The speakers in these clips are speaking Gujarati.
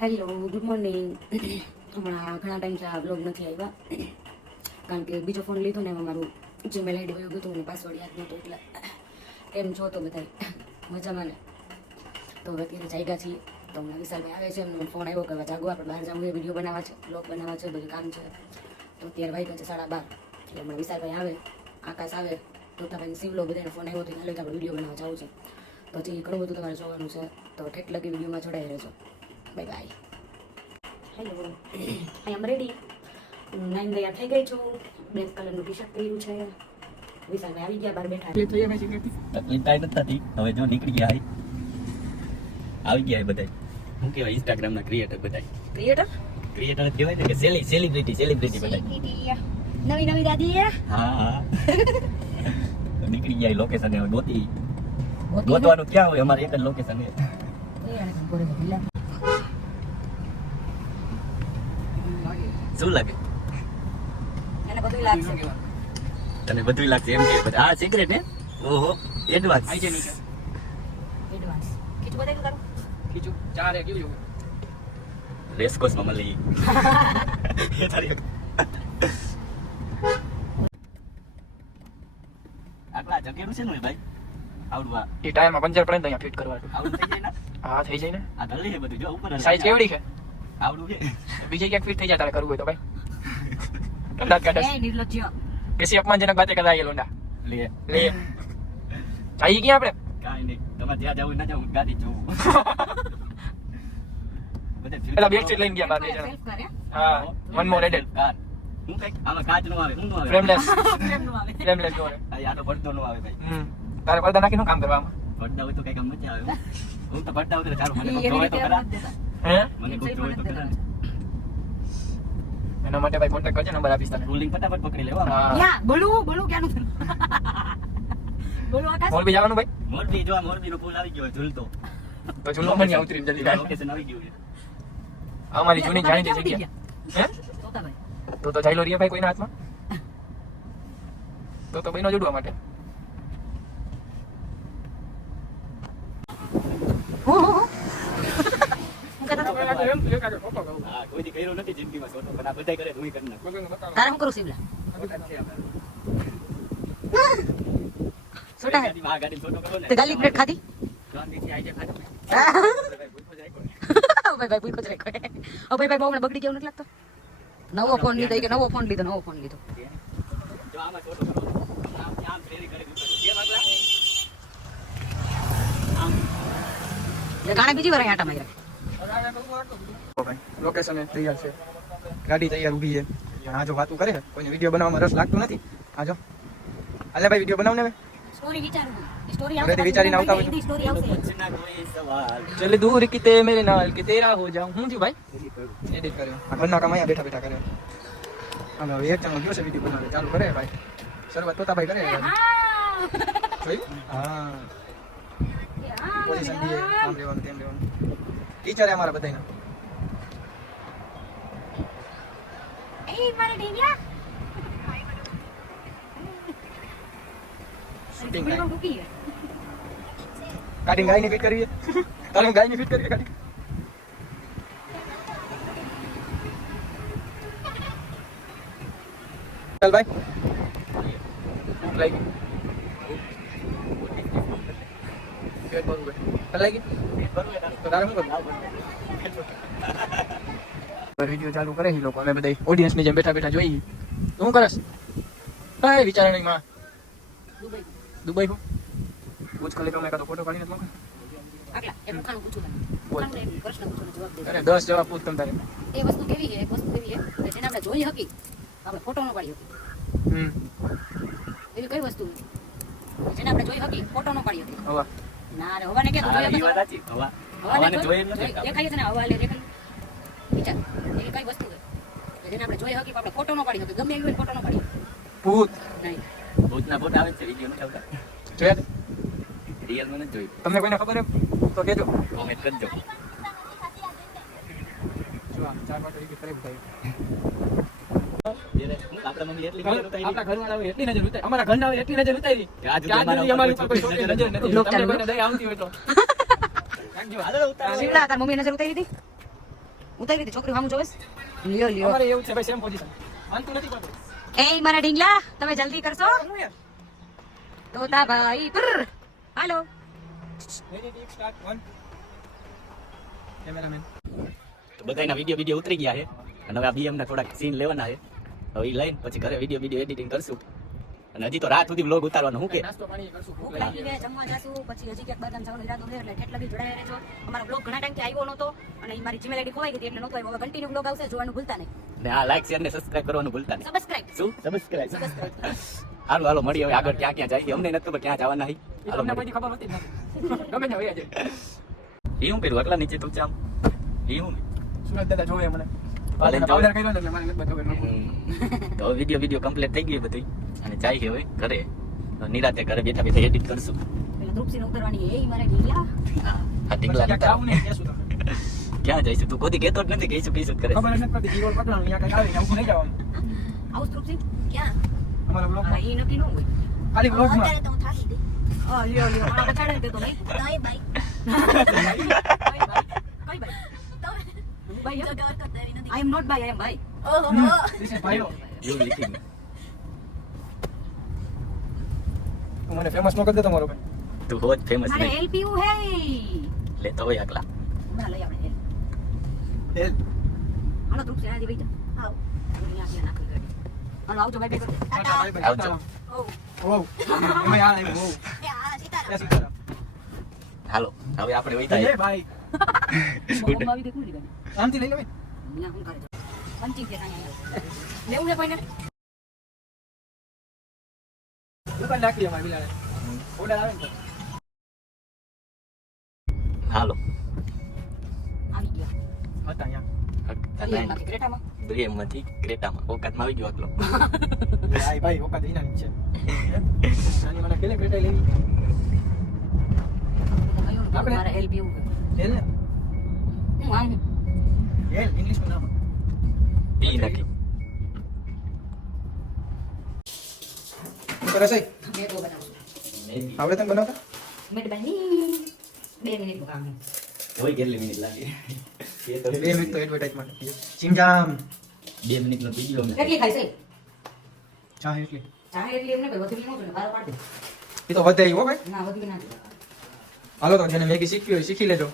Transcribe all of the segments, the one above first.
Hello, good morning. હમણાં ઘણા ટાઈમથી આ બ્લોગ નથી આવ્યા કારણ કે બીજો ફોન લીધો ને એમાં મારું જીમેલ આઈડી વયું ગયું અને પાસવર્ડ યાદ નહોતો. એટલે એમ છો તો બધા મજામાં ને. તો હવે અત્યારે જાગ્યા છીએ તો હમણાં વિશાલભાઈ આવે છે, એમનો ફોન આવ્યો કે હવે જાગો આપણે બહાર જવું, વિડીયો બનાવવા છે, બ્લોગ બનાવવા છે, બધું કામ છે. તો અત્યારે વાગ્યા છે 12:30. એટલે હમણાં વિશાલભાઈ આવે, આકાશ આવે, તોતાભાઈ શિવલો બધાને ફોન આવ્યો હતો હાલે કે આપણે વિડીયો બનાવવા જવું છે. તો હજી ઘણું બધું તમારે જોવાનું છે, તો ઠેઠ લગી વિડીયોમાં જોડાઈ રહેજો. Bye bye. હેલો, આઈ એમ રેડી. 9 તૈયાર થઈ ગઈ છું. બ્લેક કલરનું ટી શર્ટ પહેર્યું છે. વિશાલભાઈ આવી ગયા, બહાર બેઠા. તકલીફ કાંઈ નથી થતી. હવે જો નીકળી ગયા આવી ગયા બધા. શું કહેવાય ઇન્સ્ટાગ્રામના ક્રિએટર બધા. ક્રિએટર જ કહેવાય ને કે સેલિબ્રિટી બધા. નવી દાદી. હા નીકળી ગયા લોકેશન હવે ગોતવાનું ક્યાં હોય, અમારે એક જ લોકેશન છે. શું લાગે એને બધું લાગશે. તને બધું લાગશે એમ કે આ સિક્રેટ હે. ઓહો એડવાન્સ એડવાન્સ ખીચું બતાવી તારું. ખીચું ચારે કેવું રેસકોર્સ માં મળી આટલા જગ્યાનું છે ને ભાઈ આવડવા એ ટાઈમમાં પંચર પડે ને અહીંયા ફિટ કરવાનું. આવડું થઈ જાય ને. હા થઈ જાય ને. આ ધલ્લી છે બધું જો ઉપર સાઈઝ કેવડી છે આવડું છે. બીજે ક્યાંક ફિટ થઈ જાય તારે કરવું હોય તો ભાઈ. દાંત કાઢે એ નિર્લજ્જ. કેસી અપમાનજનક બાતે કરાય લોંડા લે લે ચાઈ ક્યાં આપણે કાઈ નહીં, તમારે જ્યાં જવું ના જવું ગાડી જોવું. પેલા બેક સીટ લઈને ગયા બાર જણા. સેલ્ફ કરે. હા વન મોર એડેડ કાર હું કઈક આમાં કાચ નો આવે, હું નો આવે, ફ્રેમલેસ પ્રેમ નું આવે. ફ્રેમલેસ જોરે. આનો પડદો નો આવે ભાઈ. તારે પડદા નાખીને શું કામ કરવામાં પડદા હોય તો કઈક આમ મજા આવે. હું તો પડદા વગર ચાલું, મને ઈ કોઈ જોવે તો એવી ખરા. રીતે નથી દેતા. હે મને કોઈ જોવે તો ખરા. એના માટે ભાઈ કોન્ટેક્ટ કરજે, નંબર આપીશ તને. રૂલિંગ ફટાફટ પકડી લેવા. હા યા બોલું ક્યાંનું થયું? બોલું આકાશ. મોરબી જવાનું ભાઈ મોરબી જો મોરબી નો પુલ આવી ગયો ઝૂલતો. તો ચૂલો પણ ઉતરી જલ્દી જાય. લોકેશન આવી ગયું છે. અમારી જૂની જાણીતી જગ્યા હે તોતાભાઈ. તો જાયલો રીએ ભાઈ કોઈના હાથમાં તો ભાઈ નો જોડવા માટે હા કોઈથી કર્યો નથી જિંદગીમાં છોટો, પણ આ બધાય કરે તો હું કરી નાખું. તારે શું કરું શિવલા? છોટા હે. આ ગાડી છોટો કરો ને. તે ગાલી પ્લેટ ખાધી? ગાંધીજી આઈ જાય ખાધો. ભાઈ ભૂખો જ રાખ્યો. ભાઈ બહુ બગડી ગયો નથી લાગતો. નવો ફોન લીધો કે નવો ફોન લીધો. જો આમાં છોટો કરો. આમ ફેરી કરી દીધું. કેમ આગલા? ગાણા બીજી વાર અહીં આટા માર્યા. લોકેશન તૈયાર છે, ગાડી તૈયાર ઊભી છે. આ જો વાતું કરે કોઈને વિડીયો બનાવવામાં રસ લાગતો નથી. આ જો અલે ભાઈ વિડીયો બનાવને હવે સ્ટોરી વિચારું. સ્ટોરી આવશે. વિચારીને આવતા હોય. સ્ટોરી આવશે. પૂછના કોઈ સવાલ. ચલ દૂર કિતે મેરે નાલ કે તેરા હો જાઉં. હું થયું ભાઈ એડિટ કર્યો. આ ઘરના કામ અહીંયા બેઠા કર્યો. હાલો હવે એક ચેનલ ગયો છે વિડીયો બનાવે ચાલુ કરે ભાઈ. શરૂઆત તોતા ભાઈ કરે. જોયું? હા પોઝિશન દીએ આમ લેવાનું તેમ લેવાનું. ટીચર અમારા બધાયના. એ મારા ઢીંગલા. શૂટિંગ ગુડીનો ડૂકી હે. ગાડી ગાયની ફિટ કરવી છે. તારે ગાયની ફિટ કરવી ગાડી. ચાલ ભાઈ ભૂખ લાગી. પેટ ભરવું છે. ચાલ લાગી તો તારે શું કરવું? વિડીયો ચાલુ કરે છે લોકો, અમે બધા ઓડિયન્સ ની જેમ બેઠા જોઈએ. તો શું કરસ? હા વિચારણી માં દુબઈ હું પૂછ ખલીફા મેં કાતો ફોટો પાડીને મોકલ. આગલા એક ખાનું પૂછું તને. બોલ. ખાનું એક પ્રશ્ન પૂછવાનો જવાબ દે. અરે 10 જવાબ પૂછ તમ તારે. એ વસ્તુ કેવી છે? એક વસ્તુ કેવી છે કે જેને આપણે જોઈ હકી આપણે ફોટો ન પાડી હકી. એવી કઈ વસ્તુ છે જેને આપણે જોઈ હકી ફોટો ન પાડી હકી? હવા. ના રે હવાને કે હા, જોઈ ઈ વાત સાચી. હવાને જોઈ જ નથી. દેખાય છે ને હવાલે દેખાય. વિચાર એવી કઈ વસ્તુ છે કે જેને આપણે જોઈ હકી પણ આપણે ફોટો ન પાડી હકી? ગમે એવી ફોટો ન પાડી હકી. ભૂત. નહીં. ભૂતના ફોટા આવે છે, વિડીયો નથી આવતા. જોયા તે? રિયલ માં નથી જોયું. તમને કોઈને ખબર હે તો કહેજો. કોમેન્ટ કરજો. જો આ 4 વાગે રીપીટ કરી બતાવી. આપણા મમ્મી એટલી નજર ઉતારી. આપણા ઘરવાળા હોય એટલી નજર ઉતારી. અમારા ઘરના હોય એટલી નજર ઉતારી કે આજ કે આજ સુધી અમારી ઉપર કોઈ છોકરી નજર નથી. બ્લોક તમને ચાલુ. કોઈને દયા આવતી હોય તો હાલો ઉતારો. શિવલા તાર મમ્મી નજર ઉતારી હતી? ઉતારી દીધી છોકરી સામું જોઈશ લ્યો લ્યો અમારે એવું છે ભાઈ સેમ પોઝિશન માનતું નથી પાડો એ મારા ઢીંગલા તમે જલ્દી કરશો હું યાર તોતા ભાઈ હાલો રેડી ટીક સ્ટાર્ટ 1 કેમેરામેન તો બધાના વિડીયો ઉતરી ગયા છે અને હવે આ બીએમ ના થોડાક સીન લેવાના છે હવે ઈ લઈને પછી ઘરે વિડીયો એડિટિંગ કરશું અને હજી તો રાત સુધી વ્લોગ ઉતારવાનો હું કે નાસ્તો પાણી કરશું ભૂખ લાગી ગઈ જમવા જાશું પછી હજી ક્યાંક બદામ ચાવવાનો ઈરાદો છે એટલે કેટલા બી જોડાયા રહેજો અમારો બ્લોગ ઘણા ટાઈમથી આવ્યો નહોતો અને ઈ મારી જીમેલ આઈડી ખોવાઈ ગઈ હતી એટલે નહોતો આવ્યો હવે કન્ટિન્યુ બ્લોગ આવશે જોવાનું ભૂલતા નહીં ને આ લાઈક શેર ને સબસ્ક્રાઇબ કરવાનું ભૂલતા નહીં સબસ્ક્રાઇબ શું સબસ્ક્રાઇબ હાલો મળી હવે આગળ ક્યાં જાય અમને નથી ખબર ક્યાં જવાના એ તમને કોઈ ખબર હોતી જ નથી ગમે ત્યાં વયા જાય એ હું કર્યું આટલા નીચે તું ચામ એ હું સુરત દાદા જોવે મને પાલે જોવે. પાવડર કર્યો ને એટલે મને નથી બતાવ્યો તો વિડીયો કમ્પ્લીટ થઈ ગયું બધું અને જાય છે હવે ઘરે તો નિરાતે ઘરે બેઠા એડિટ કરશું પેલા દ્રુપસીને ઉતરવાની એ મારા ઢીંગલા હા આ ટીંગલા ક્યાં આવું ને ક્યાં સુધી ક્યાં જઈશું તું કોઈ કહેતો જ નથી કહીશું કરે ખબર જ નથી પડતી જીરોલ પકડવાનું અહીંયા કઈ આવે ને આવું નહીં જવાનું આવું દ્રુપસી ક્યાં અમારા બ્લોગ હા ઈ નક્કી ન હોય ખાલી બ્લોગમાં અત્યારે તો હું થાકી ગઈ લ્યો લ્યો આ બચાડે ને તે તો નહીં બાય બાય કઈ by I am not by, I am by. This is bio. એવું લીખી તું મને ફેમસ ન કરી દે તમારો ભાઈ તું હોત ફેમસ અરે નહીં LPU હે. લેતો હોય આગલા હમણાં લઈ આપણે help. હેલ હાલો ગ્રુપ છે આજે બેટા. આવ. અહીંયા ત્યાં નાખી ગાડી. હાલો આવજો બાય બાય કરજો. ટાટા બાય બાય આવજો. ઓ એમાં આ નહીં ઓ સીતારામ હાલો હવે આપણે વઈતા એ ભાઈ બોમ્બ આવી ગઈ કોની ગાડી? આમથી લઈ લે ભાઈ અહીંયા હું કરે છે? પંચી કે અહીંયા. લેવું છે કોઈને? દુકાન નાખી અમારી બિલાડે ઓર્ડર આવે ને તો હાલો આવી ગયા. હતા અહીંયા એમાંથી ક્રેટામાં. માંથી ક્રેટામાં ઓકાતમાં આવી ગયો આગલો ભાઈ ભાઈ ઓકા દઈના છે નાની મને કેલે બેટા લેવી આપણે- મારા LPU. હેલ ને હું આમ હેલ ઇંગ્લિશ માં નામ ઈ નાખી શું કરે છે મેં તો બનાવું. આવડે તને બનાવતા મેં બની 2 મિનિટ કામ. હોય કેટલી મિનિટ લાગે એ તો 2 મિનિટ તો એડવર્ટાઇઝ માટે ચીમજામ 2 મિનિટનો વિડિયો કેટલી ખાઈ છે? ચા એટલી ચાહે એટલી એમને ભાઈ વધુ નહોતું ને બાર પાડી દે. એ તો વધે હો ભાઈ ના વધુ ના દે. હાલો તો જેને મેગી શીખવી હોય શીખી લેજો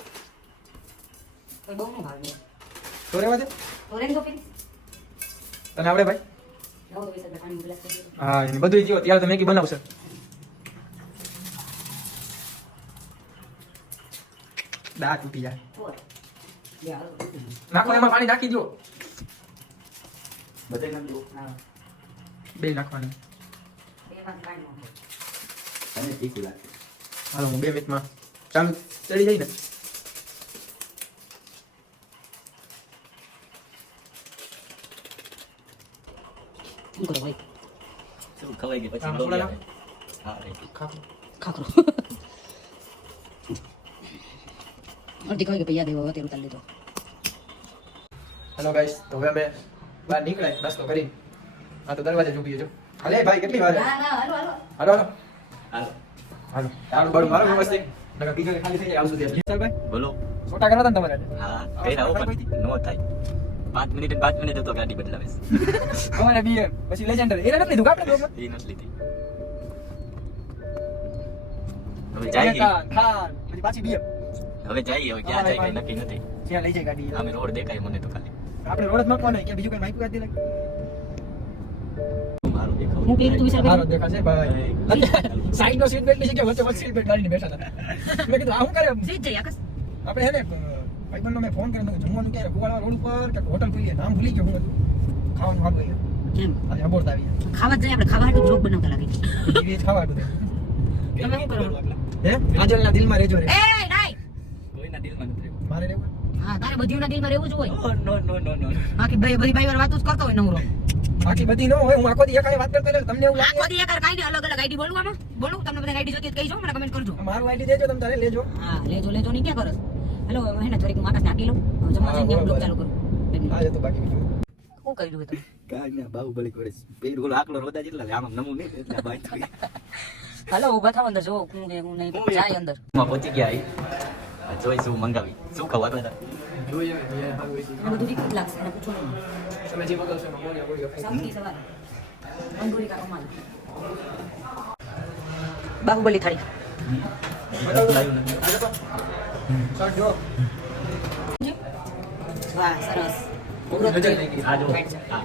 કોઈ બહુ ન ભાવે. તો રહેવા દે તો રેન તો ફિર તને આવડે ભાઈ લાવો તો પૈસા પાણી ગ્લાસ કરી દો. હા એને બધું જીવો ત્યારે તો મેગી બનાવશે દાંત તૂટી જાય ઓય. લે હાલો. નાખો એમાં પાણી નાખી દો બધાય નાખજો હા. 2 નાખવાના બેમાંથી પાણી નાખો. અને તીખું લાગે હાલો હું 2 મિનિટમાં ચાલુ ચડી જાય ને શું કરો ભાઈ? શું ખવાઈ ગઈ પછી આમ બ્લોગ થોડા આવે. હા right. ખાખરો. અડધી ખાઈ ગઈ પૈયા દેવો અત્યારે ઉતારી લીધો. હેલો ગાઈસ તો હવે અમે બહાર નીકળાય નાસ્તો કરી આ તો દરવાજે જ ઊભી છો હાલે ભાઈ કેટલી વાર ના ના હાલો હાલો. હાલો હાલો હાલો હાલો તારું બળ મારો વ્યવસ્થિત નકર બીજો ખાલી થઈ જાય આવશું ત્યાં ચાલ ભાઈ બોલો છોટા કરવા હતા ને તમારે હા કર્યા હો પણ નો થાય 5 મિનિટ અને 5 મિનિટ તો ગાડી બદલાવે અમારે બીએ પછી લેજેન્ડર એને નથી લીધું આપણે બ્લોગમાં એ નથી લીધી હવે જાય ખાન પછી પાછી બીએ હવે જાય હવે ક્યાં જાય કઈ નક્કી નથી જ્યાં લઈ જાય ગાડી આમે રોડ દેખાય મને તો ખાલી આપણે રોડ જ નાખવાનો કે બીજું કઈ માઈક કાઢી લાગે મારું દેખાવ હું કીધું તું વિચાર મારો કરી. દેખાશે ભાઈ સાઈડ નો સીટ બેલ્ટ ની જગ્યાએ વચ્ચે સીટ બેલ્ટ કાઢીને બેઠા હતા મેં કીધું આ શું કરે સીધ જઈ આકાશ. આપણે હે ને ભાઈબંધનો મેં ફોન કર્યો જમવાનું ક્યારે ગોવાળવા રોડ ઉપર કે હોટલ ખુલી નામ ભૂલી ગયો હું હતું ખાવાનું સારું હોય કેમ? આજે અબોર્ત આવી ખાવા જ જાય આપણે ખાવા હાટુ જોક બનાવતા લાગે. એ ખાવા હતું તમે શું કરો? હે આજલના દિલમાં રહેજો રે એ નાઈ. કોઈના દિલમાં નથી રહેવું. મારે રહેવું હા તારે બધીઓના દિલમાં રહેવું જ હોય. નો નો નો નો બાકી બધી બાઈ વાર વાતો જ કરતો હોય નવરો. બાકી બધી ન હોય હું આખો દી એકાએ વાત કરતો રહે તમને એવું આખો લાગે દી એકાર કાંઈ નહીં, અલગ અલગ આઈડી બોલું આમાં બોલું તમને બધા આઈડી જોતી હોય તો કહીજો મને કમેન્ટ કરજો. મારું આઈડી દેજો તમે તારે લેજો હા લેજો લેજો ની ક્યાં કરો? હેલો હે ને થોડીક હું આકાશને આપી લઉં. હવે જમવા જઈને બ્લોગ ચાલુ કરું. આજે તો બાકી બીજું શું કર્યું તમે? કાંઈ ના બાહુબલી કરે છે પેર ઓલો આકલો રોદા જેટલા છે, આમ નમું નહીં એટલે આ બાઈ થઈ હાલો ઊભા થાવ અંદર જો હું નહીં જાય અંદર. પહોંચી ગયા જોઈ શું મંગાવી શું ખાવા આપણે જોઈએ ને યાર હારું હોય એને બધું તીખું જ લાગશે એને પૂછો નહીં તમે જે બગાવશો એમાં મોરિયા મોરિયા ખાઈ સામકી સવાર અંગુરી કા કમાલ બાહુબલી થાળી શર્ટ જો વાહ સરસ નજર લઈ ગઈ આ જો હા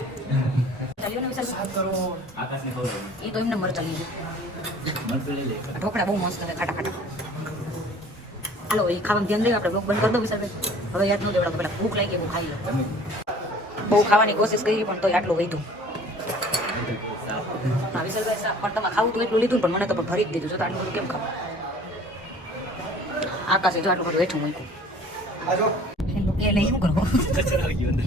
ચાલ્યો ને વિશાલ સાત કરો આકાશને ખબર એ તો એમને મરચા લીધું મરચું લઈ લે આ ઢોકળા બહુ મસ્ત છે ખાટા ખાટા હાલો એ ખાવાનું ધ્યાન દઈએ આપણે બ્લોગ બંધ કરી દો વિશાલભાઈ હવે યાદ ન દેવડા પેલા ભૂખ લાગી બહુ ખાઈ લો બહુ ખાવાની કોશિશ કરી પણ તો આટલું વધ્યું હા વિશાલભાઈ પણ તમે ખાવું તો એટલું લીધું પણ મને તો પણ ભરી જ દીધું જો તો આટલું બધું કેમ ખાવું આકાશે જો આટલું બધું હેઠું મૂક્યું આજો હેલો એ લઈ શું કરો કચરો આવી ગયો અંદર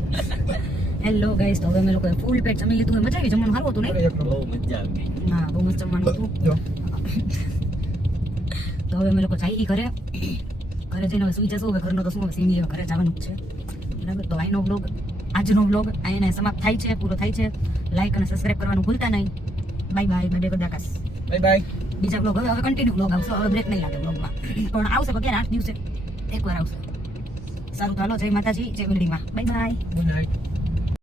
હેલો ગાઈસ તો હવે અમે લોકોએ ફૂલ પેટ જમી લીધું હોય મજા આવી જમવાનું સારું હતું નહીં બહુ મજા આવી ગઈ હા બહુ મસ્ત જમવાનું હતું જો તો હવે અમે લોકો જઈએ ઘરે જઈને હવે સુઈ જશું હવે ઘરનો તો શું હવે સીની ઘરે જવાનું જ છે બરાબર તો આજનો બ્લોગ અહીંયા સમાપ્ત થાય છે પૂરો થાય છે લાઈક અને સબસ્ક્રાઇબ કરવાનું ભૂલતા નહીં બાય બાય બાય બાય આકાશ બાય બાય બીજા બ્લોગ હવે કન્ટિન્યુ બ્લોગ આવશે હવે બ્રેક નહીં લાગે બ્લોગમાં પણ આવશે પણ ક્યારે 8 દિવસે એકવાર આવશે સારું તો હાલો જય માતાજી જય બિલ્ડિંગમાં બાય બાય ગુડ નાઇટ